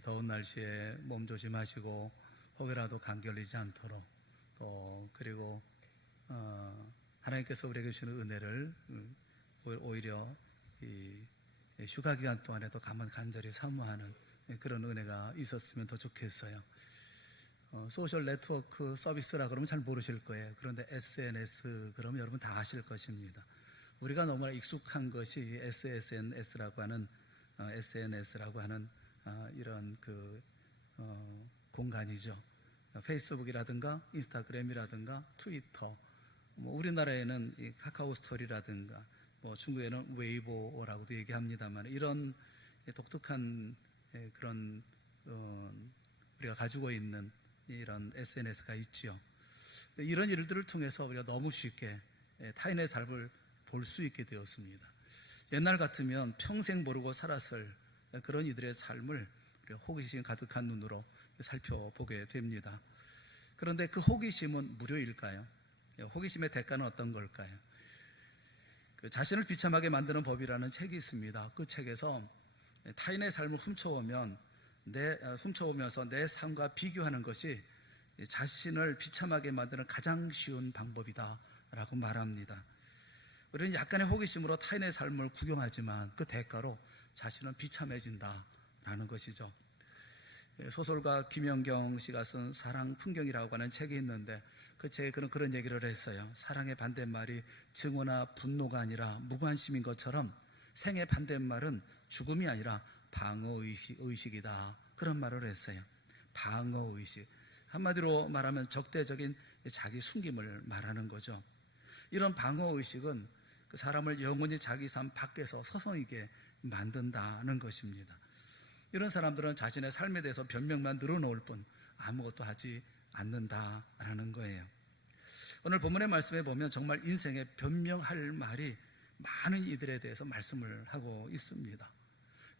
더운 날씨에 몸 조심하시고 혹여라도 감기 걸리지 않도록 또 그리고 하나님께서 우리에게 주시는 은혜를 오히려 이 휴가 기간 동안에도 간절히 사모하는 그런 은혜가 있었으면 더 좋겠어요. 소셜 네트워크 서비스라 그러면 잘 모르실 거예요. 그런데 SNS 그러면 여러분 다 아실 것입니다. 우리가 너무나 익숙한 것이 SNS라고 하는 이런 공간이죠. 페이스북이라든가 인스타그램이라든가 트위터, 우리나라에는 이 카카오 스토리라든가 중국에는 웨이보라고도 얘기합니다만 이런 독특한 그런 우리가 가지고 있는 이런 SNS가 있지요. 이런 일들을 통해서 우리가 너무 쉽게 타인의 삶을 볼 수 있게 되었습니다. 옛날 같으면 평생 모르고 살았을 그런 이들의 삶을 우리가 호기심 가득한 눈으로 살펴보게 됩니다. 그런데 그 호기심은 무료일까요? 호기심의 대가는 어떤 걸까요? 자신을 비참하게 만드는 법이라는 책이 있습니다. 그 책에서 타인의 삶을 훔쳐오면서 내 삶과 비교하는 것이 자신을 비참하게 만드는 가장 쉬운 방법이다라고 말합니다. 우리는 약간의 호기심으로 타인의 삶을 구경하지만 그 대가로 자신은 비참해진다라는 것이죠. 소설가 김연경 씨가 쓴 사랑 풍경이라고 하는 책이 있는데 그 책에 그런 얘기를 했어요. 사랑의 반대말이 증오나 분노가 아니라 무관심인 것처럼 생의 반대말은 죽음이 아니라 방어의식이다. 그런 말을 했어요. 방어의식. 한마디로 말하면 적대적인 자기 숨김을 말하는 거죠. 이런 방어의식은 그 사람을 영원히 자기 삶 밖에서 서성이게 만든다는 것입니다. 이런 사람들은 자신의 삶에 대해서 변명만 늘어놓을 뿐 아무것도 하지 않는다라는 거예요. 오늘 본문의 말씀에 보면 정말 인생에 변명할 말이 많은 이들에 대해서 말씀을 하고 있습니다.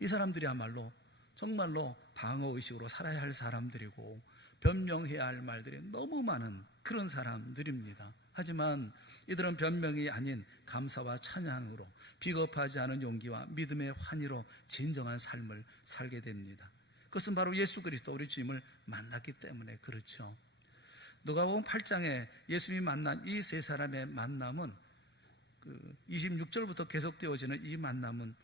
이 사람들이야말로 정말로 방어의식으로 살아야 할 사람들이고 변명해야 할 말들이 너무 많은 그런 사람들입니다. 하지만 이들은 변명이 아닌 감사와 찬양으로 비겁하지 않은 용기와 믿음의 환희로 진정한 삶을 살게 됩니다. 그것은 바로 예수 그리스도 우리 주님을 만났기 때문에 그렇죠. 누가복음 8장에 예수님이 만난 이 세 사람의 만남은 26절부터 계속되어지는 이 만남은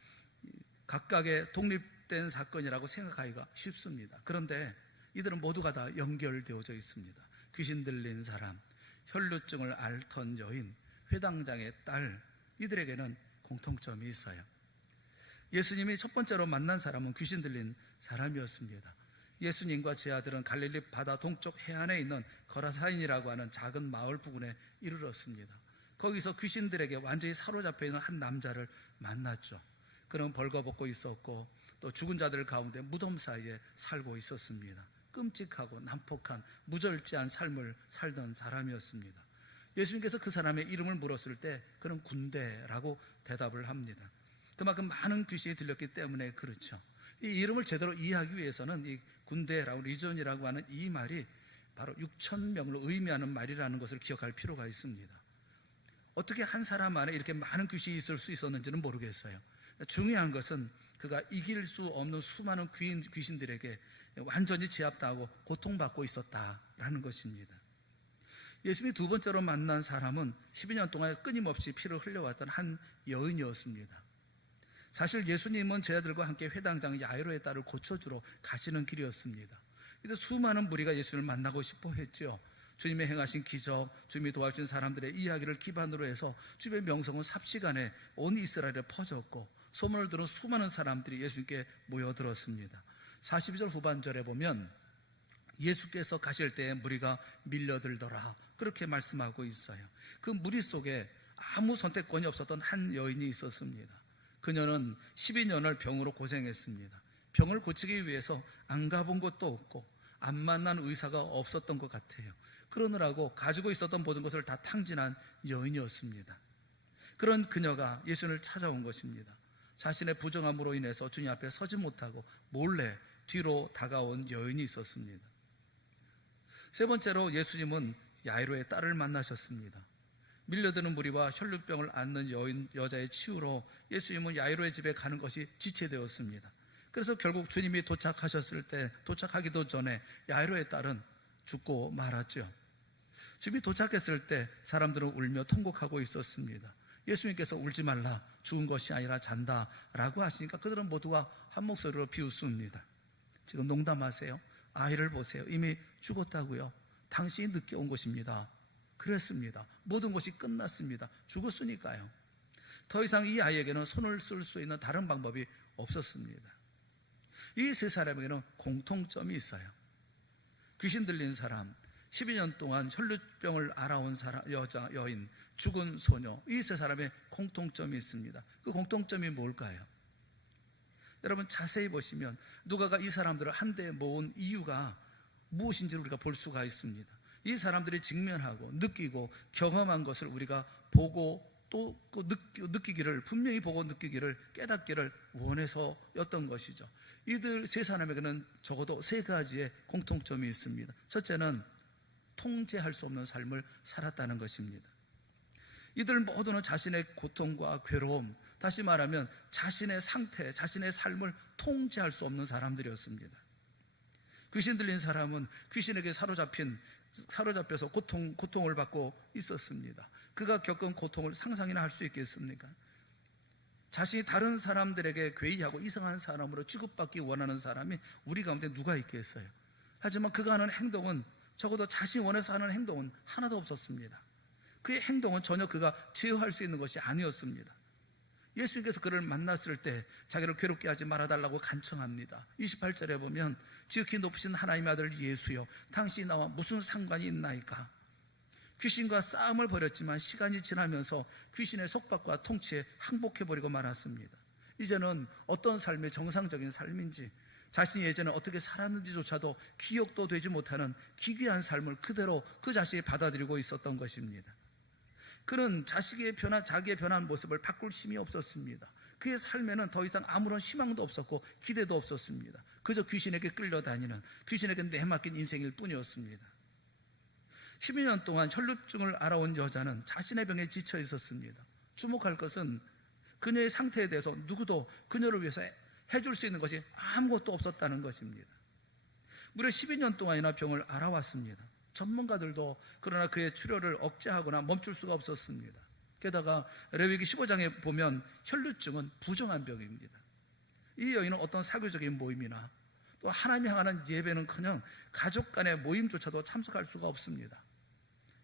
각각의 독립된 사건이라고 생각하기가 쉽습니다. 그런데 이들은 모두가 다 연결되어져 있습니다. 귀신 들린 사람, 혈루증을 앓던 여인, 회당장의 딸, 이들에게는 공통점이 있어요. 예수님이 첫 번째로 만난 사람은 귀신 들린 사람이었습니다. 예수님과 제 아들은 갈릴리 바다 동쪽 해안에 있는 거라사인이라고 하는 작은 마을 부근에 이르렀습니다. 거기서 귀신들에게 완전히 사로잡혀 있는 한 남자를 만났죠. 그는 벌거벗고 있었고 또 죽은 자들 가운데 무덤 사이에 살고 있었습니다. 끔찍하고 난폭한 무절제한 삶을 살던 사람이었습니다. 예수님께서 그 사람의 이름을 물었을 때 그는 군대라고 대답을 합니다. 그만큼 많은 귀신이 들렸기 때문에 그렇죠. 이 이름을 제대로 이해하기 위해서는 이 군대라고 리전이라고 하는 이 말이 바로 6,000명을 의미하는 말이라는 것을 기억할 필요가 있습니다. 어떻게 한 사람 안에 이렇게 많은 귀신이 있을 수 있었는지는 모르겠어요. 중요한 것은 그가 이길 수 없는 수많은 귀신들에게 완전히 제압당하고 고통받고 있었다라는 것입니다. 예수님이 두 번째로 만난 사람은 12년 동안 끊임없이 피를 흘려왔던 한 여인이었습니다. 사실 예수님은 제자들과 함께 회당장 야이로의 딸을 고쳐주러 가시는 길이었습니다. 근데 수많은 무리가 예수님을 만나고 싶어 했죠. 주님의 행하신 기적, 주님이 도와준 사람들의 이야기를 기반으로 해서 주님의 명성은 삽시간에 온 이스라엘에 퍼졌고 소문을 들은 수많은 사람들이 예수님께 모여들었습니다. 42절 후반절에 보면 예수께서 가실 때에 무리가 밀려들더라 그렇게 말씀하고 있어요. 그 무리 속에 아무 선택권이 없었던 한 여인이 있었습니다. 그녀는 12년을 병으로 고생했습니다. 병을 고치기 위해서 안 가본 것도 없고 안 만난 의사가 없었던 것 같아요. 그러느라고 가지고 있었던 모든 것을 다 탕진한 여인이었습니다. 그런 그녀가 예수님을 찾아온 것입니다. 자신의 부정함으로 인해서 주님 앞에 서지 못하고 몰래 뒤로 다가온 여인이 있었습니다. 세 번째로 예수님은 야이로의 딸을 만나셨습니다. 밀려드는 무리와 혈루병을 앓는 여자의 치유로 예수님은 야이로의 집에 가는 것이 지체되었습니다. 그래서 결국 주님이 도착하셨을 때, 도착하기도 전에 야이로의 딸은 죽고 말았죠. 주님이 도착했을 때 사람들은 울며 통곡하고 있었습니다. 예수님께서 울지 말라, 죽은 것이 아니라 잔다 라고 하시니까 그들은 모두가 한 목소리로 비웃습니다. 지금 농담하세요? 아이를 보세요. 이미 죽었다고요? 당신이 늦게 온 것입니다. 그랬습니다. 모든 것이 끝났습니다. 죽었으니까요. 더 이상 이 아이에게는 손을 쓸 수 있는 다른 방법이 없었습니다. 이 세 사람에게는 공통점이 있어요. 귀신 들린 사람, 12년 동안 혈루병을 앓아온 여인, 죽은 소녀, 이 세 사람의 공통점이 있습니다. 그 공통점이 뭘까요? 여러분 자세히 보시면 누가가 이 사람들을 한데 모은 이유가 무엇인지를 우리가 볼 수가 있습니다. 이 사람들이 직면하고 느끼고 경험한 것을 우리가 보고 또 느끼기를, 분명히 보고 느끼기를, 깨닫기를 원해서였던 것이죠. 이들 세 사람에게는 적어도 세 가지의 공통점이 있습니다. 첫째는 통제할 수 없는 삶을 살았다는 것입니다. 이들 모두는 자신의 고통과 괴로움, 다시 말하면 자신의 상태, 자신의 삶을 통제할 수 없는 사람들이었습니다. 귀신 들린 사람은 귀신에게 사로잡혀서 고통을 받고 있었습니다. 그가 겪은 고통을 상상이나 할 수 있겠습니까? 자신이 다른 사람들에게 괴이하고 이상한 사람으로 취급받기 원하는 사람이 우리 가운데 누가 있겠어요? 하지만 그가 하는 행동은, 적어도 자신이 원해서 하는 행동은 하나도 없었습니다. 그의 행동은 전혀 그가 제어할 수 있는 것이 아니었습니다. 예수님께서 그를 만났을 때 자기를 괴롭게 하지 말아달라고 간청합니다. 28절에 보면 지극히 높으신 하나님의 아들 예수여, 당신이 나와 무슨 상관이 있나이까? 귀신과 싸움을 벌였지만 시간이 지나면서 귀신의 속박과 통치에 항복해버리고 말았습니다. 이제는 어떤 삶이 정상적인 삶인지, 자신이 예전에 어떻게 살았는지조차도 기억도 되지 못하는 기괴한 삶을 그대로 그 자신이 받아들이고 있었던 것입니다. 그는 자기의 변한 모습을 바꿀 힘이 없었습니다. 그의 삶에는 더 이상 아무런 희망도 없었고 기대도 없었습니다. 그저 귀신에게 끌려다니는, 귀신에게 내맡긴 인생일 뿐이었습니다. 12년 동안 혈루증을 앓아온 여자는 자신의 병에 지쳐 있었습니다. 주목할 것은 그녀의 상태에 대해서 누구도 그녀를 위해서 해줄 수 있는 것이 아무것도 없었다는 것입니다. 무려 12년 동안이나 병을 앓아왔습니다. 전문가들도 그러나 그의 치료를 억제하거나 멈출 수가 없었습니다. 게다가 레위기 15장에 보면 혈루증은 부정한 병입니다. 이 여인은 어떤 사교적인 모임이나 또 하나님 향하는 예배는커녕 가족 간의 모임조차도 참석할 수가 없습니다.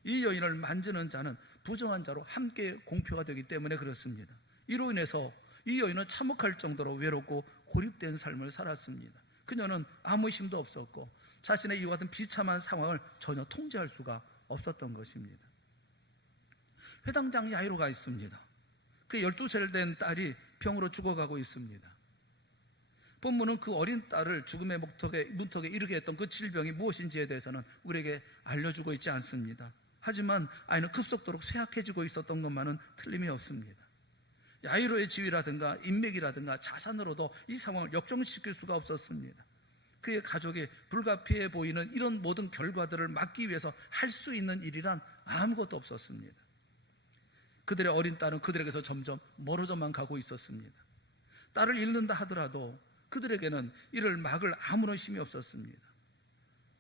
이 여인을 만지는 자는 부정한 자로 함께 공표가 되기 때문에 그렇습니다. 이로 인해서 이 여인은 참혹할 정도로 외롭고 고립된 삶을 살았습니다. 그녀는 아무 힘도 없었고 자신의 이와 같은 비참한 상황을 전혀 통제할 수가 없었던 것입니다. 회당장 야이로가 있습니다. 그 12살 된 딸이 병으로 죽어가고 있습니다. 본문은 그 어린 딸을 죽음의 문턱에 이르게 했던 그 질병이 무엇인지에 대해서는 우리에게 알려주고 있지 않습니다. 하지만 아이는 급속도로 쇠약해지고 있었던 것만은 틀림이 없습니다. 야이로의 지위라든가 인맥이라든가 자산으로도 이 상황을 역전시킬 수가 없었습니다. 그의 가족이 불가피해 보이는 이런 모든 결과들을 막기 위해서 할 수 있는 일이란 아무것도 없었습니다. 그들의 어린 딸은 그들에게서 점점 멀어져만 가고 있었습니다. 딸을 잃는다 하더라도 그들에게는 이를 막을 아무런 힘이 없었습니다.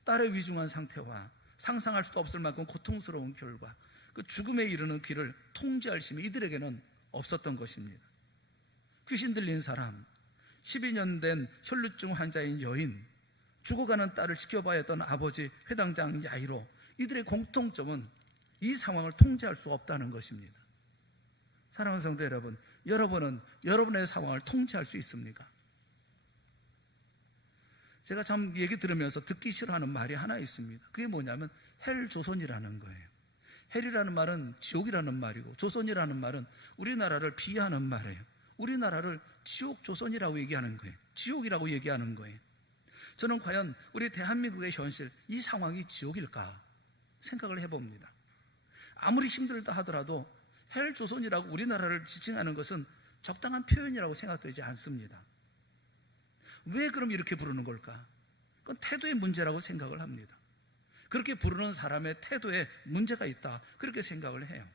딸의 위중한 상태와 상상할 수도 없을 만큼 고통스러운 결과, 그 죽음에 이르는 길을 통제할 힘이 이들에게는 없었던 것입니다. 귀신 들린 사람, 12년 된 혈루증 환자인 여인, 죽어가는 딸을 지켜봐야 했던 아버지 회당장 야이로, 이들의 공통점은 이 상황을 통제할 수 없다는 것입니다. 사랑하는 성도 여러분, 여러분은 여러분의 상황을 통제할 수 있습니까? 제가 참 얘기 들으면서 듣기 싫어하는 말이 하나 있습니다. 그게 뭐냐면 헬조선이라는 거예요. 헬이라는 말은 지옥이라는 말이고, 조선이라는 말은 우리나라를 비하하는 말이에요. 우리나라를 지옥조선이라고 얘기하는 거예요. 지옥이라고 얘기하는 거예요. 저는 과연 우리 대한민국의 현실, 이 상황이 지옥일까 생각을 해봅니다. 아무리 힘들다 하더라도 헬조선이라고 우리나라를 지칭하는 것은 적당한 표현이라고 생각되지 않습니다. 왜 그럼 이렇게 부르는 걸까? 그건 태도의 문제라고 생각을 합니다. 그렇게 부르는 사람의 태도에 문제가 있다, 그렇게 생각을 해요.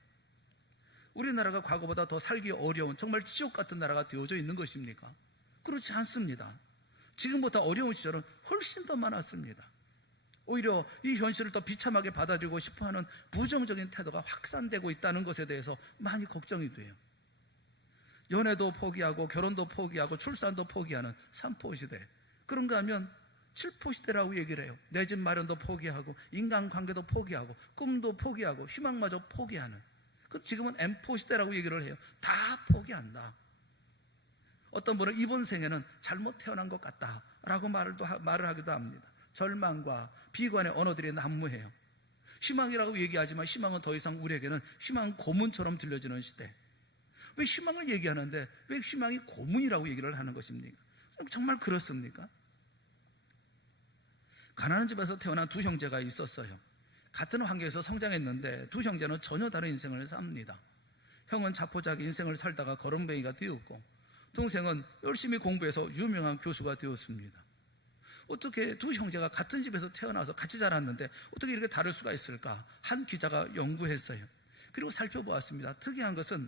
우리나라가 과거보다 더 살기 어려운 정말 지옥 같은 나라가 되어져 있는 것입니까? 그렇지 않습니다. 지금보다 어려운 시절은 훨씬 더 많았습니다. 오히려 이 현실을 더 비참하게 받아들이고 싶어하는 부정적인 태도가 확산되고 있다는 것에 대해서 많이 걱정이 돼요. 연애도 포기하고 결혼도 포기하고 출산도 포기하는 3포 시대. 그런가 하면 7포 시대라고 얘기를 해요. 내 집 마련도 포기하고 인간관계도 포기하고 꿈도 포기하고 희망마저 포기하는, 지금은 M포 시대라고 얘기를 해요. 다 포기한다. 어떤 분은 이번 생에는 잘못 태어난 것 같다라고 말을 하기도 합니다. 절망과 비관의 언어들이 난무해요. 희망이라고 얘기하지만 희망은 더 이상 우리에게는 희망 고문처럼 들려지는 시대. 왜 희망을 얘기하는데 왜 희망이 고문이라고 얘기를 하는 것입니까? 정말 그렇습니까? 가난한 집에서 태어난 두 형제가 있었어요. 같은 환경에서 성장했는데 두 형제는 전혀 다른 인생을 삽니다. 형은 자포자기 인생을 살다가 거렁뱅이가 되었고, 동생은 열심히 공부해서 유명한 교수가 되었습니다. 어떻게 두 형제가 같은 집에서 태어나서 같이 자랐는데 어떻게 이렇게 다를 수가 있을까? 한 기자가 연구했어요. 그리고 살펴보았습니다. 특이한 것은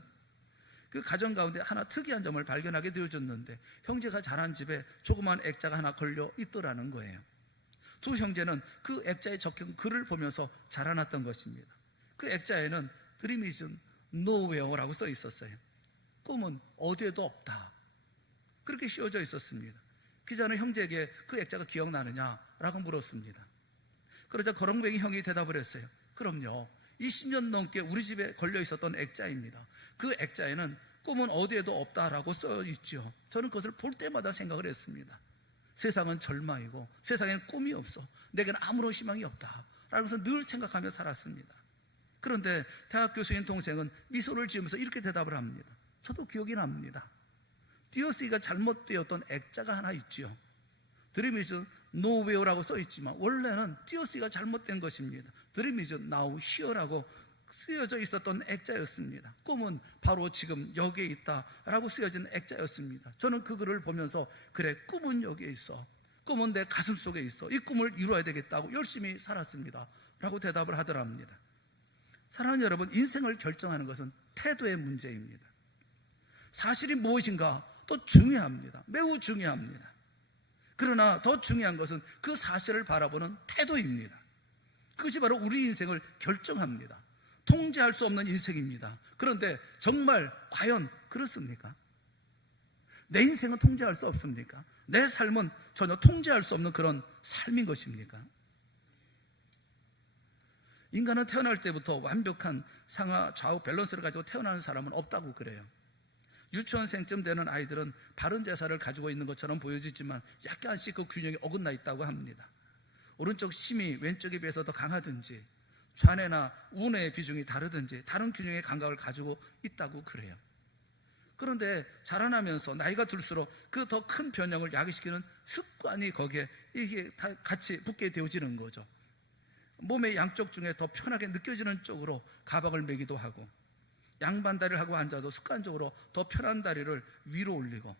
그 가정 가운데 하나 특이한 점을 발견하게 되어졌는데, 형제가 자란 집에 조그만 액자가 하나 걸려 있더라는 거예요. 두 형제는 그 액자에 적힌 글을 보면서 자라났던 것입니다. 그 액자에는 Dream is nowhere라고 써 있었어요. 꿈은 어디에도 없다. 그렇게 씌워져 있었습니다. 기자는 형제에게 그 액자가 기억나느냐라고 물었습니다. 그러자 거렁뱅이 형이 대답을 했어요. 그럼요. 20년 넘게 우리 집에 걸려 있었던 액자입니다. 그 액자에는 꿈은 어디에도 없다라고 써 있죠. 저는 그것을 볼 때마다 생각을 했습니다. 세상은 절망이고 세상엔 꿈이 없어. 내게는 아무런 희망이 없다. 라면서 늘 생각하며 살았습니다. 그런데 대학 교수인 동생은 미소를 지으면서 이렇게 대답을 합니다. 저도 기억이 납니다. 띄어쓰기가 잘못되었던 액자가 하나 있지요. Dream is nowhere라고 써 있지만 원래는 띄어쓰기가 잘못된 것입니다. Dream is now here라고 쓰여져 있었던 액자였습니다. 꿈은 바로 지금 여기에 있다라고 쓰여진 액자였습니다. 저는 그 글을 보면서 그래, 꿈은 여기에 있어. 꿈은 내 가슴 속에 있어. 이 꿈을 이루어야 되겠다고 열심히 살았습니다. 라고 대답을 하더랍니다. 사랑하는 여러분, 인생을 결정하는 것은 태도의 문제입니다. 사실이 무엇인가 또 중요합니다. 매우 중요합니다. 그러나 더 중요한 것은 그 사실을 바라보는 태도입니다. 그것이 바로 우리 인생을 결정합니다. 통제할 수 없는 인생입니다. 그런데 정말 과연 그렇습니까? 내 인생은 통제할 수 없습니까? 내 삶은 전혀 통제할 수 없는 그런 삶인 것입니까? 인간은 태어날 때부터 완벽한 상하 좌우 밸런스를 가지고 태어나는 사람은 없다고 그래요. 유치원생쯤 되는 아이들은 바른 제사를 가지고 있는 것처럼 보여지지만 약간씩 그 균형이 어긋나 있다고 합니다. 오른쪽 심이 왼쪽에 비해서 더 강하든지 좌뇌나 우뇌의 비중이 다르든지 다른 균형의 감각을 가지고 있다고 그래요. 그런데 자라나면서 나이가 들수록 그 더 큰 변형을 야기시키는 습관이 거기에 이게 다 같이 붙게 되어지는 거죠. 몸의 양쪽 중에 더 편하게 느껴지는 쪽으로 가방을 매기도 하고, 양반다리를 하고 앉아도 습관적으로 더 편한 다리를 위로 올리고,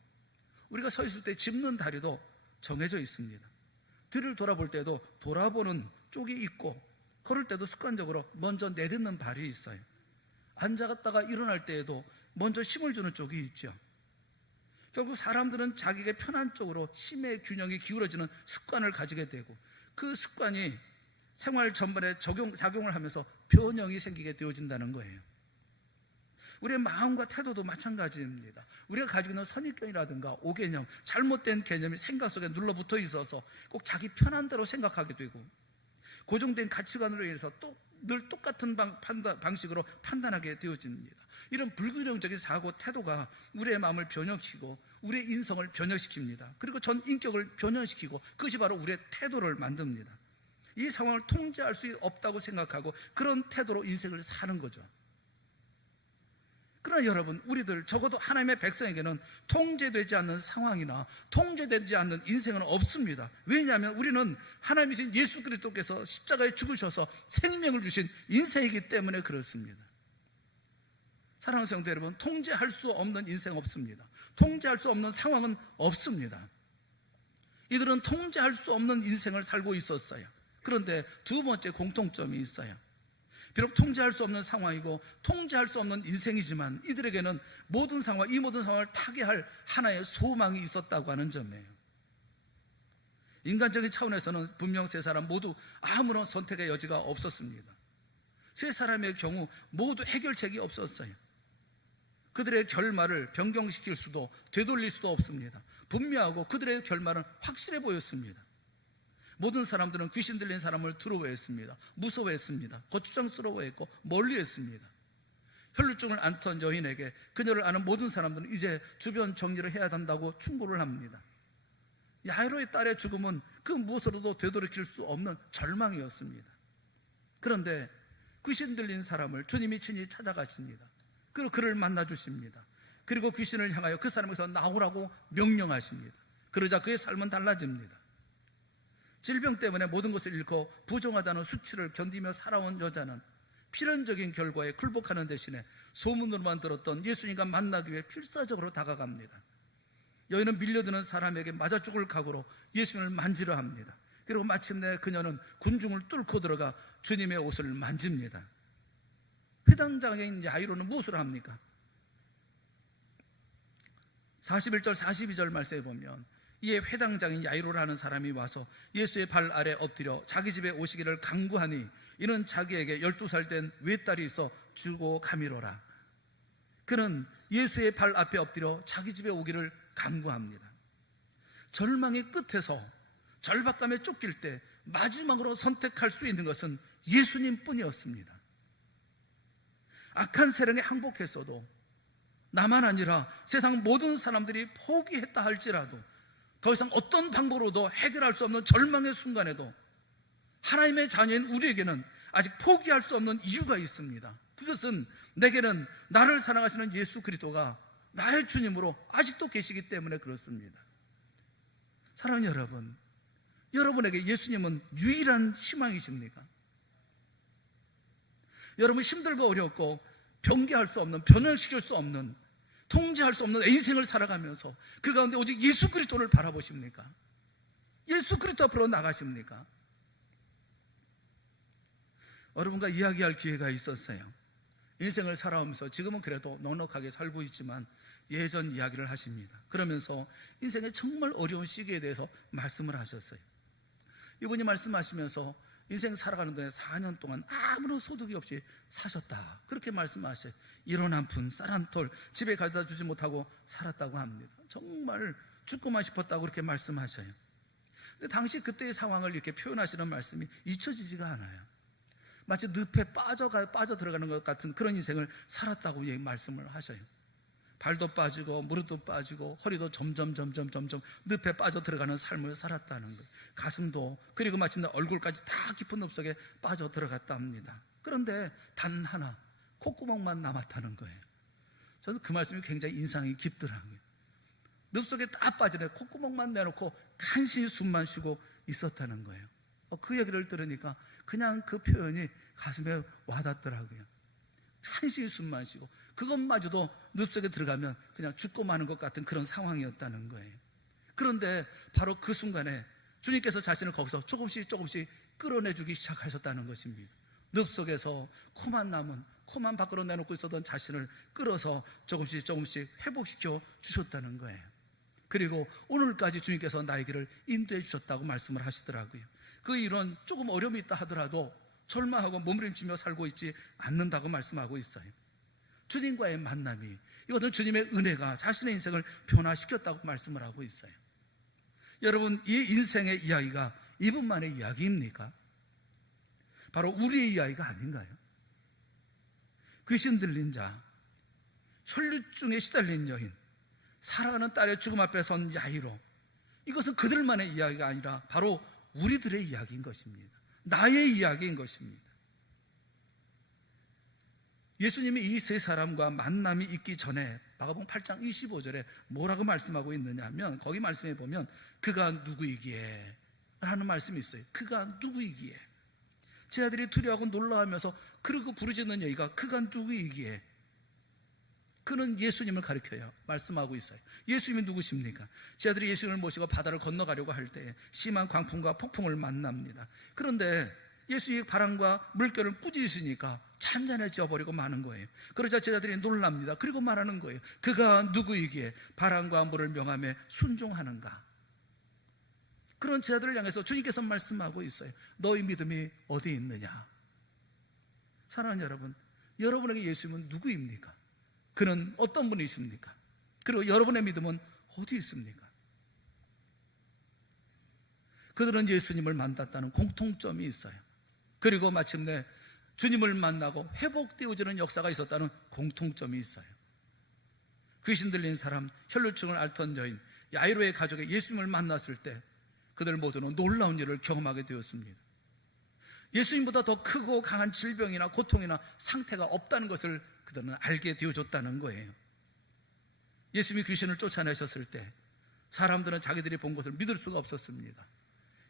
우리가 서 있을 때 짚는 다리도 정해져 있습니다. 뒤를 돌아볼 때도 돌아보는 쪽이 있고, 걸을 때도 습관적으로 먼저 내딛는 발이 있어요. 앉아갔다가 일어날 때에도 먼저 힘을 주는 쪽이 있죠. 결국 사람들은 자기에게 편한 쪽으로 힘의 균형이 기울어지는 습관을 가지게 되고, 그 습관이 생활 전반에 작용을 하면서 변형이 생기게 되어진다는 거예요. 우리의 마음과 태도도 마찬가지입니다. 우리가 가지고 있는 선입견이라든가 오개념, 잘못된 개념이 생각 속에 눌러붙어 있어서 꼭 자기 편한 대로 생각하게 되고, 고정된 가치관으로 인해서 또 늘 똑같은 방식으로 판단하게 되어집니다. 이런 불균형적인 사고 태도가 우리의 마음을 변형시키고 우리의 인성을 변형시킵니다. 그리고 전 인격을 변형시키고, 그것이 바로 우리의 태도를 만듭니다. 이 상황을 통제할 수 없다고 생각하고 그런 태도로 인생을 사는 거죠. 그러나 여러분, 우리들 적어도 하나님의 백성에게는 통제되지 않는 상황이나 통제되지 않는 인생은 없습니다. 왜냐하면 우리는 하나님이신 예수 그리스도께서 십자가에 죽으셔서 생명을 주신 인생이기 때문에 그렇습니다. 사랑하는 성도 여러분, 통제할 수 없는 인생 없습니다. 통제할 수 없는 상황은 없습니다. 이들은 통제할 수 없는 인생을 살고 있었어요. 그런데 두 번째 공통점이 있어요. 비록 통제할 수 없는 상황이고 통제할 수 없는 인생이지만 이들에게는 이 모든 상황을 타개할 하나의 소망이 있었다고 하는 점이에요. 인간적인 차원에서는 분명 세 사람 모두 아무런 선택의 여지가 없었습니다. 세 사람의 경우 모두 해결책이 없었어요. 그들의 결말을 변경시킬 수도 되돌릴 수도 없습니다. 분명하고 그들의 결말은 확실해 보였습니다. 모든 사람들은 귀신 들린 사람을 두려워했습니다. 무서워했습니다. 거추장스러워했고 멀리했습니다. 혈루증을 앓던 여인에게 그녀를 아는 모든 사람들은 이제 주변 정리를 해야 한다고 충고를 합니다. 야이로의 딸의 죽음은 그 무엇으로도 되돌이킬 수 없는 절망이었습니다. 그런데 귀신 들린 사람을 주님이 친히 찾아가십니다. 그리고 그를 만나 주십니다. 그리고 귀신을 향하여 그 사람에서 나오라고 명령하십니다. 그러자 그의 삶은 달라집니다. 질병 때문에 모든 것을 잃고 부정하다는 수치를 견디며 살아온 여자는 필연적인 결과에 굴복하는 대신에 소문으로만 들었던 예수님과 만나기 위해 필사적으로 다가갑니다. 여인은 밀려드는 사람에게 맞아 죽을 각오로 예수님을 만지려 합니다. 그리고 마침내 그녀는 군중을 뚫고 들어가 주님의 옷을 만집니다. 회당장인 야이로는 무엇을 합니까? 41절 42절 말씀에 보면 이에 회당장인 야이로라는 사람이 와서 예수의 발 아래 엎드려 자기 집에 오시기를 간구하니 이는 자기에게 12살 된 외딸이 있어 주고 가미로라. 그는 예수의 발 앞에 엎드려 자기 집에 오기를 간구합니다. 절망의 끝에서 절박감에 쫓길 때 마지막으로 선택할 수 있는 것은 예수님 뿐이었습니다. 악한 세력에 항복했어도 나만 아니라 세상 모든 사람들이 포기했다 할지라도 더 이상 어떤 방법으로도 해결할 수 없는 절망의 순간에도 하나님의 자녀인 우리에게는 아직 포기할 수 없는 이유가 있습니다. 그것은 내게는 나를 사랑하시는 예수 그리스도가 나의 주님으로 아직도 계시기 때문에 그렇습니다. 사랑하는 여러분, 여러분에게 예수님은 유일한 희망이십니까? 여러분 힘들고 어렵고 변개할 수 없는, 변형시킬 수 없는, 통제할 수 없는 인생을 살아가면서 그 가운데 오직 예수 그리스도를 바라보십니까? 예수 그리스도 앞으로 나가십니까? 여러분과 이야기할 기회가 있었어요. 인생을 살아오면서 지금은 그래도 넉넉하게 살고 있지만 예전 이야기를 하십니다. 그러면서 인생의 정말 어려운 시기에 대해서 말씀을 하셨어요. 이분이 말씀하시면서 인생 살아가는 동안 4년 동안 아무런 소득이 없이 사셨다, 그렇게 말씀하셔요. 일원 한 푼, 쌀 한 톨 집에 가져다 주지 못하고 살았다고 합니다. 정말 죽고만 싶었다고 그렇게 말씀하셔요. 근데 당시 그때의 상황을 이렇게 표현하시는 말씀이 잊혀지지가 않아요. 마치 늪에 빠져 들어가는 것 같은 그런 인생을 살았다고 말씀을 하셔요. 발도 빠지고 무릎도 빠지고 허리도 점점 늪에 빠져 들어가는 삶을 살았다는 거예요. 가슴도, 그리고 마침내 얼굴까지 다 깊은 늪 속에 빠져 들어갔다 합니다. 그런데 단 하나, 콧구멍만 남았다는 거예요. 저는 그 말씀이 굉장히 인상이 깊더라고요. 늪 속에 다 빠지네, 콧구멍만 내놓고 간신히 숨만 쉬고 있었다는 거예요. 그 얘기를 들으니까 그냥 그 표현이 가슴에 와닿더라고요. 간신히 숨만 쉬고, 그것마저도 늪속에 들어가면 그냥 죽고 마는 것 같은 그런 상황이었다는 거예요. 그런데 바로 그 순간에 주님께서 자신을 거기서 조금씩 끌어내주기 시작하셨다는 것입니다. 늪속에서 코만 밖으로 내놓고 있었던 자신을 끌어서 조금씩 회복시켜 주셨다는 거예요. 그리고 오늘까지 주님께서 나의 길을 인도해 주셨다고 말씀을 하시더라고요. 그 일은 조금 어려움이 있다 하더라도 절망하고 몸부림치며 살고 있지 않는다고 말씀하고 있어요. 주님과의 만남이, 이것은 주님의 은혜가 자신의 인생을 변화시켰다고 말씀을 하고 있어요. 여러분, 이 인생의 이야기가 이분만의 이야기입니까? 바로 우리의 이야기가 아닌가요? 귀신 들린 자, 혈루증에 시달린 여인, 살아가는 딸의 죽음 앞에 선 야이로, 이것은 그들만의 이야기가 아니라 바로 우리들의 이야기인 것입니다. 나의 이야기인 것입니다. 예수님이 이 세 사람과 만남이 있기 전에 마가복음 8장 25절에 뭐라고 말씀하고 있느냐 하면, 거기 말씀해 보면 그가 누구이기에 라는 말씀이 있어요. 그가 누구이기에. 제 아들이 두려워하고 놀라하면서 그러고 부르짖는 여기가 그가 누구이기에. 그는 예수님을 가리켜요. 말씀하고 있어요. 예수님이 누구십니까? 제 아들이 예수님을 모시고 바다를 건너가려고 할 때 심한 광풍과 폭풍을 만납니다. 그런데 예수의 바람과 물결을 꾸짖으시니까 찬잔해져 버리고 마는 거예요. 그러자 제자들이 놀랍니다. 그리고 말하는 거예요. 그가 누구이기에 바람과 물을 명함에 순종하는가? 그런 제자들을 향해서 주님께서 말씀하고 있어요. 너희 믿음이 어디 있느냐? 사랑하는 여러분, 여러분에게 예수님은 누구입니까? 그는 어떤 분이십니까? 그리고 여러분의 믿음은 어디 있습니까? 그들은 예수님을 만났다는 공통점이 있어요. 그리고 마침내 주님을 만나고 회복되어지는 역사가 있었다는 공통점이 있어요. 귀신 들린 사람, 혈루증을 앓던 여인 야이로의 가족이 예수님을 만났을 때 그들 모두는 놀라운 일을 경험하게 되었습니다. 예수님보다 더 크고 강한 질병이나 고통이나 상태가 없다는 것을 그들은 알게 되어줬다는 거예요. 예수님이 귀신을 쫓아내셨을 때 사람들은 자기들이 본 것을 믿을 수가 없었습니다.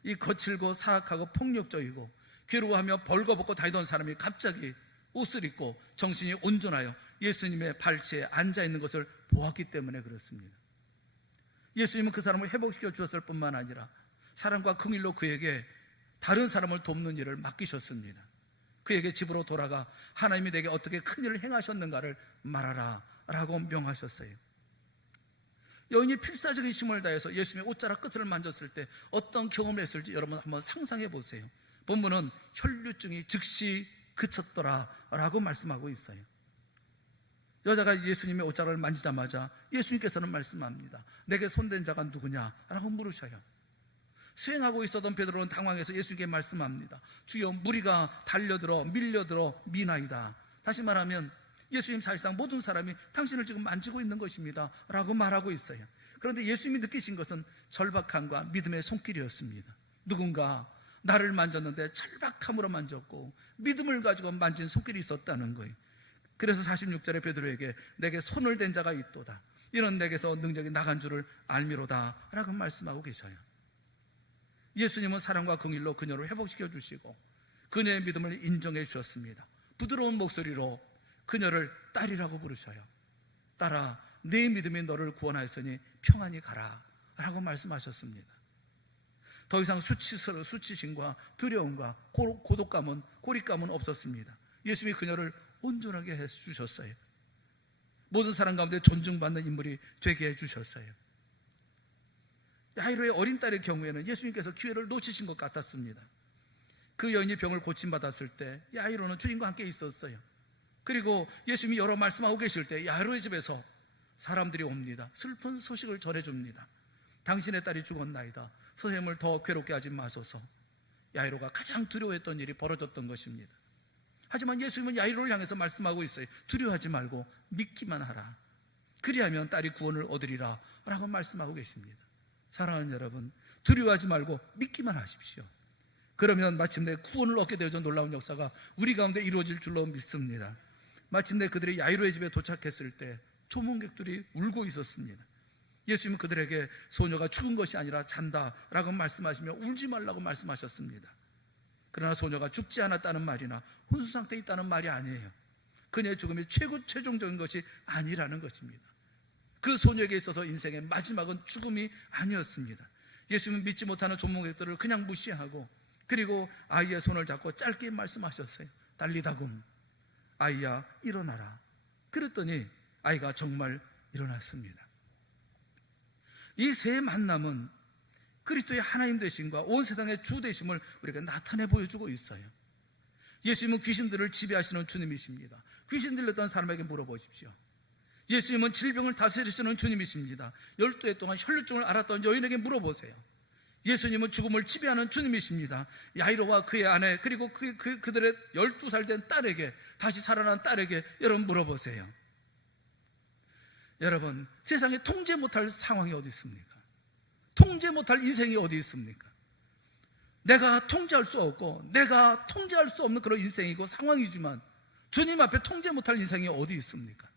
이 거칠고 사악하고 폭력적이고 괴로워하며 벌거벗고 다니던 사람이 갑자기 옷을 입고 정신이 온전하여 예수님의 발치에 앉아있는 것을 보았기 때문에 그렇습니다. 예수님은 그 사람을 회복시켜 주었을 뿐만 아니라 사랑과 긍휼로 그에게 다른 사람을 돕는 일을 맡기셨습니다. 그에게 집으로 돌아가 하나님이 내게 어떻게 큰 일을 행하셨는가를 말하라 라고 명하셨어요. 여인이 필사적인 힘을 다해서 예수님의 옷자락 끝을 만졌을 때 어떤 경험을 했을지 여러분 한번 상상해 보세요. 본문은 혈류증이 즉시 그쳤더라 라고 말씀하고 있어요. 여자가 예수님의 옷자락을 만지자마자 예수님께서는 말씀합니다. 내게 손댄 자가 누구냐? 라고 물으셔요. 수행하고 있었던 베드로는 당황해서 예수님께 말씀합니다. 주여, 무리가 달려들어 밀려들어 미나이다. 다시 말하면 예수님, 사실상 모든 사람이 당신을 지금 만지고 있는 것입니다 라고 말하고 있어요. 그런데 예수님이 느끼신 것은 절박함과 믿음의 손길이었습니다. 누군가 나를 만졌는데 절박함으로 만졌고 믿음을 가지고 만진 손길이 있었다는 거예요. 그래서 46절에 베드로에게 내게 손을 댄 자가 있도다. 이런 내게서 능력이 나간 줄을 알미로다 라고 말씀하고 계셔요. 예수님은 사랑과 긍휼로 그녀를 회복시켜 주시고 그녀의 믿음을 인정해 주셨습니다. 부드러운 목소리로 그녀를 딸이라고 부르셔요. 딸아, 네 믿음이 너를 구원하였으니 평안히 가라 라고 말씀하셨습니다. 더 이상 수치심과 두려움과 고독감은 고립감은 없었습니다. 예수님이 그녀를 온전하게 해주셨어요. 모든 사람 가운데 존중받는 인물이 되게 해주셨어요. 야이로의 어린 딸의 경우에는 예수님께서 기회를 놓치신 것 같았습니다. 그 여인이 병을 고침받았을 때 야이로는 주님과 함께 있었어요. 그리고 예수님이 여러 말씀하고 계실 때 야이로의 집에서 사람들이 옵니다. 슬픈 소식을 전해줍니다. 당신의 딸이 죽었나이다. 선생님을 더 괴롭게 하지 마소서. 야이로가 가장 두려워했던 일이 벌어졌던 것입니다. 하지만 예수님은 야이로를 향해서 말씀하고 있어요. 두려워하지 말고 믿기만 하라. 그리하면 딸이 구원을 얻으리라 라고 말씀하고 계십니다. 사랑하는 여러분, 두려워하지 말고 믿기만 하십시오. 그러면 마침내 구원을 얻게 되어져 놀라운 역사가 우리 가운데 이루어질 줄로 믿습니다. 마침내 그들이 야이로의 집에 도착했을 때 조문객들이 울고 있었습니다. 예수님은 그들에게 소녀가 죽은 것이 아니라 잔다라고 말씀하시며 울지 말라고 말씀하셨습니다. 그러나 소녀가 죽지 않았다는 말이나 혼수 상태에 있다는 말이 아니에요. 그녀의 죽음이 최종적인 것이 아니라는 것입니다. 그 소녀에게 있어서 인생의 마지막은 죽음이 아니었습니다. 예수님은 믿지 못하는 조문객들을 그냥 무시하고 그리고 아이의 손을 잡고 짧게 말씀하셨어요. 달리다굼, 아이야 일어나라. 그랬더니 아이가 정말 일어났습니다. 이 세 만남은 그리스도의 하나님 되심과 온 세상의 주 되심을 우리가 나타내 보여주고 있어요. 예수님은 귀신들을 지배하시는 주님이십니다. 귀신 들렸던 사람에게 물어보십시오. 예수님은 질병을 다스리시는 주님이십니다. 12해 동안 혈루증을 앓았던 여인에게 물어보세요. 예수님은 죽음을 지배하는 주님이십니다. 야이로와 그의 아내 그리고 그들의 12살 된 딸에게, 다시 살아난 딸에게 여러분 물어보세요. 여러분, 세상에 통제 못할 상황이 어디 있습니까? 통제 못할 인생이 어디 있습니까? 내가 통제할 수 없고 내가 통제할 수 없는 그런 인생이고 상황이지만 주님 앞에 통제 못할 인생이 어디 있습니까?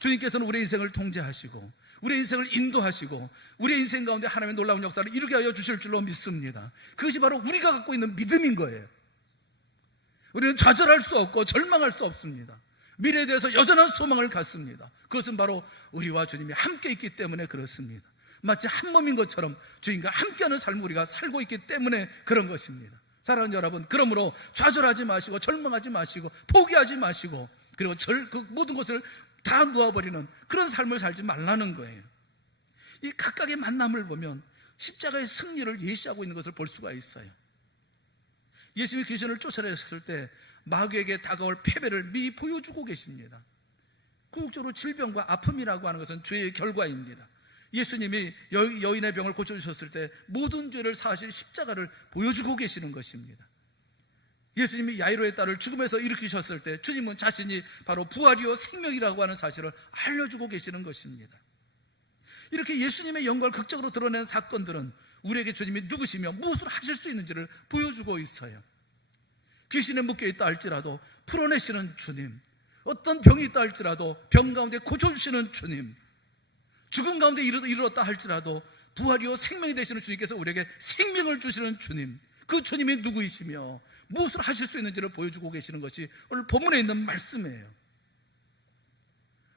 주님께서는 우리의 인생을 통제하시고 우리의 인생을 인도하시고 우리의 인생 가운데 하나님의 놀라운 역사를 이루게 하여 주실 줄로 믿습니다. 그것이 바로 우리가 갖고 있는 믿음인 거예요. 우리는 좌절할 수 없고 절망할 수 없습니다. 미래에 대해서 여전한 소망을 갖습니다. 그것은 바로 우리와 주님이 함께 있기 때문에 그렇습니다. 마치 한 몸인 것처럼 주님과 함께하는 삶을 우리가 살고 있기 때문에 그런 것입니다. 사랑하는 여러분, 그러므로 좌절하지 마시고 절망하지 마시고 포기하지 마시고 그리고 그 모든 것을 다 놓아버리는 그런 삶을 살지 말라는 거예요. 이 각각의 만남을 보면 십자가의 승리를 예시하고 있는 것을 볼 수가 있어요. 예수님이 귀신을 쫓아냈을 때 마귀에게 다가올 패배를 미리 보여주고 계십니다. 궁극적으로 질병과 아픔이라고 하는 것은 죄의 결과입니다. 예수님이 여인의 병을 고쳐주셨을 때 모든 죄를 사하실 십자가를 보여주고 계시는 것입니다. 예수님이 야이로의 딸을 죽음에서 일으키셨을 때 주님은 자신이 바로 부활이요 생명이라고 하는 사실을 알려주고 계시는 것입니다. 이렇게 예수님의 영광을 극적으로 드러낸 사건들은 우리에게 주님이 누구시며 무엇을 하실 수 있는지를 보여주고 있어요. 귀신에 묶여있다 할지라도 풀어내시는 주님, 어떤 병이 있다 할지라도 병 가운데 고쳐주시는 주님, 죽음 가운데 이르렀다 할지라도 부활이요 생명이 되시는 주님께서 우리에게 생명을 주시는 주님, 그 주님이 누구이시며 무엇을 하실 수 있는지를 보여주고 계시는 것이 오늘 본문에 있는 말씀이에요.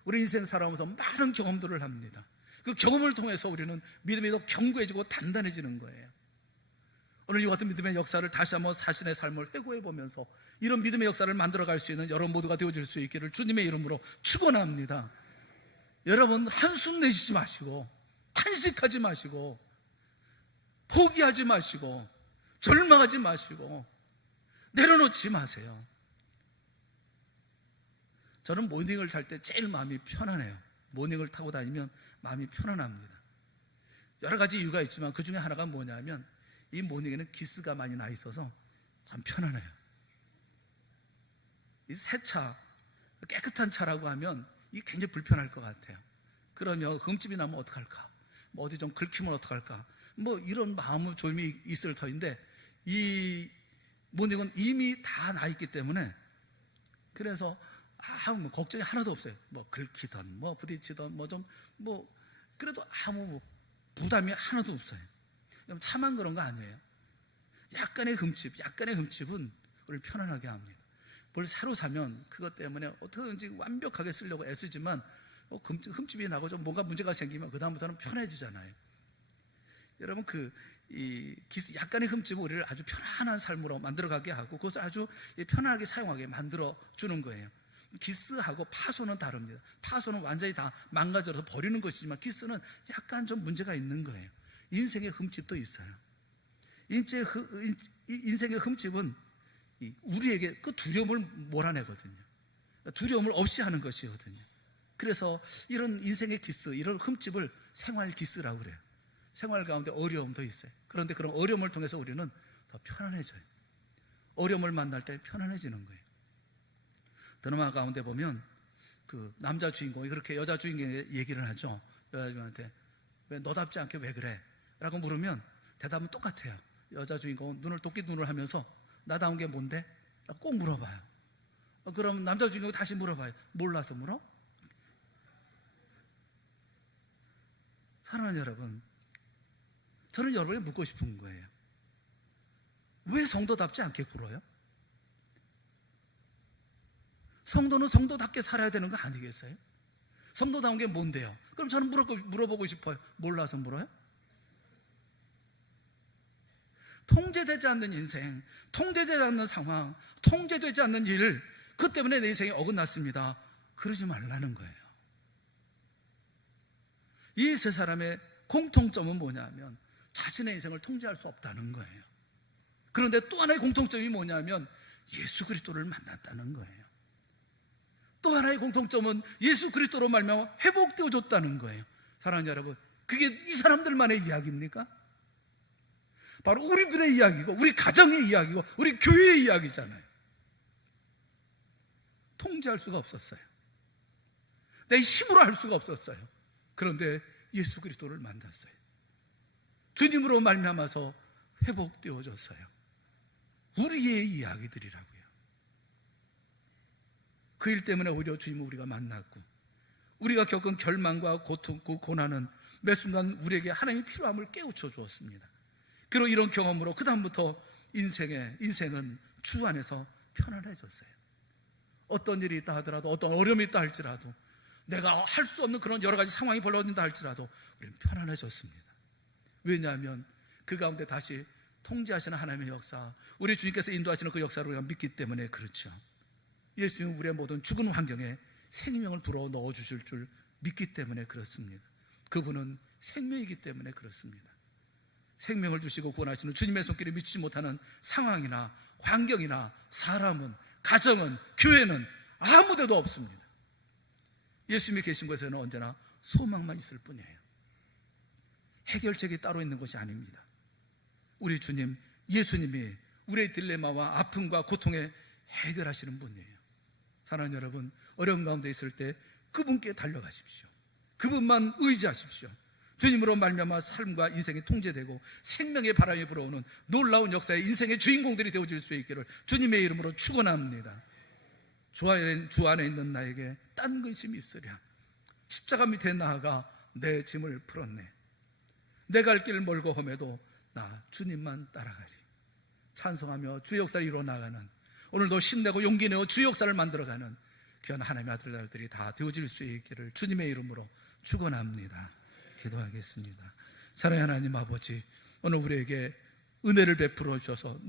우리 인생 살아오면서 많은 경험들을 합니다. 그 경험을 통해서 우리는 믿음이 더 견고해지고 단단해지는 거예요. 오늘 이 같은 믿음의 역사를 다시 한번 자신의 삶을 회고해 보면서 이런 믿음의 역사를 만들어갈 수 있는 여러분 모두가 되어질 수 있기를 주님의 이름으로 축원합니다. 여러분 한숨 내쉬지 마시고 탄식하지 마시고 포기하지 마시고 절망하지 마시고 내려놓지 마세요. 저는 모닝을 탈 때 제일 마음이 편안해요. 모닝을 타고 다니면 마음이 편안합니다. 여러 가지 이유가 있지만 그 중에 하나가 뭐냐면 이 모닝에는 기스가 많이 나 있어서 참 편안해요. 이 새 차, 깨끗한 차라고 하면 이게 굉장히 불편할 것 같아요. 그러면 흠집이 나면 어떡할까? 뭐 어디 좀 긁히면 어떡할까? 뭐 이런 마음의 조임이 있을 터인데 이 모닝은 이미 다 나 있기 때문에 그래서 뭐 걱정이 하나도 없어요. 뭐 긁히던 뭐 부딪히던 뭐 그래도 아무 부담이 하나도 없어요. 차만 그런 거 아니에요. 약간의 흠집은 우리를 편안하게 합니다. 뭘 새로 사면 그것 때문에 어떻게든지 완벽하게 쓰려고 애쓰지만 흠집이 나고 좀 뭔가 문제가 생기면 그 다음부터는 편해지잖아요. 여러분 약간의 흠집은 우리를 아주 편안한 삶으로 만들어가게 하고 그것을 아주 편안하게 사용하게 만들어 주는 거예요. 기스하고 파손은 다릅니다. 파손은 완전히 다 망가져서 버리는 것이지만 기스는 약간 좀 문제가 있는 거예요. 인생의 흠집도 있어요. 인생의 흠집은 우리에게 그 두려움을 몰아내거든요. 두려움을 없이 하는 것이거든요. 그래서 이런 인생의 기스, 이런 흠집을 생활 기스라고 그래요. 생활 가운데 어려움도 있어요. 그런데 그런 어려움을 통해서 우리는 더 편안해져요. 어려움을 만날 때 편안해지는 거예요. 드라마 가운데 보면 그 남자 주인공이 그렇게 여자 주인공에게 얘기를 하죠. 여자 주인공한테 왜 너답지 않게 왜 그래? 라고 물으면 대답은 똑같아요. 여자 주인공은 도끼 눈을 하면서 나다운 게 뭔데? 라고 꼭 물어봐요. 그럼 남자 주인공이 다시 물어봐요. 몰라서 물어? 사랑하는 여러분, 저는 여러분이 묻고 싶은 거예요. 왜 성도답지 않게 굴어요? 성도는 성도답게 살아야 되는 거 아니겠어요? 성도다운 게 뭔데요? 그럼 저는 물어보고 싶어요. 몰라서 물어요? 통제되지 않는 인생, 통제되지 않는 상황, 통제되지 않는 일, 그 때문에 내 인생이 어긋났습니다. 그러지 말라는 거예요. 이 세 사람의 공통점은 뭐냐면 자신의 인생을 통제할 수 없다는 거예요. 그런데 또 하나의 공통점이 뭐냐면 예수 그리스도를 만났다는 거예요. 또 하나의 공통점은 예수 그리스도로 말미암아 회복되어졌다는 거예요. 사랑하는 여러분, 그게 이 사람들만의 이야기입니까? 바로 우리들의 이야기고 우리 가정의 이야기고 우리 교회의 이야기잖아요. 통제할 수가 없었어요. 내 힘으로 할 수가 없었어요. 그런데 예수 그리스도를 만났어요. 주님으로 말미암아서 회복되어졌어요. 우리의 이야기들이라고요. 그 일 때문에 오히려 주님을 우리가 만났고 우리가 겪은 결망과 고통, 고난은 매 순간 우리에게 하나님의 필요함을 깨우쳐 주었습니다. 그리고 이런 경험으로 그 다음부터 인생은 주 안에서 편안해졌어요. 어떤 일이 있다 하더라도 어떤 어려움이 있다 할지라도 내가 할 수 없는 그런 여러 가지 상황이 벌어진다 할지라도 우리는 편안해졌습니다. 왜냐하면 그 가운데 다시 통제하시는 하나님의 역사, 우리 주님께서 인도하시는 그 역사를 우리가 믿기 때문에 그렇죠. 예수님은 우리의 모든 죽은 환경에 생명을 불어 넣어주실 줄 믿기 때문에 그렇습니다. 그분은 생명이기 때문에 그렇습니다. 생명을 주시고 구원하시는 주님의 손길에 미치지 못하는 상황이나 환경이나 사람은, 가정은, 교회는 아무데도 없습니다. 예수님이 계신 곳에는 언제나 소망만 있을 뿐이에요. 해결책이 따로 있는 것이 아닙니다. 우리 주님, 예수님이 우리의 딜레마와 아픔과 고통에 해결하시는 분이에요. 사랑하는 여러분, 어려운 가운데 있을 때 그분께 달려가십시오. 그분만 의지하십시오. 주님으로 말미암아 삶과 인생이 통제되고 생명의 바람이 불어오는 놀라운 역사의 인생의 주인공들이 되어질 수 있기를 주님의 이름으로 축원합니다. 주 안에 있는 나에게 딴 근심이 있으랴. 십자가 밑에 나아가 내 짐을 풀었네. 내 갈 길 멀고 험해도 나 주님만 따라가리. 찬송하며 주 역사를 이루어 나가는, 오늘도 힘내고 용기 내어 주 역사를 만들어가는 귀한 하나님의 아들들이 다 되어질 수 있기를 주님의 이름으로 축원합니다. 기도하겠습니다. 사랑하는 하나님 아버지, 오늘 우리에게 은혜를 베풀어 주셔서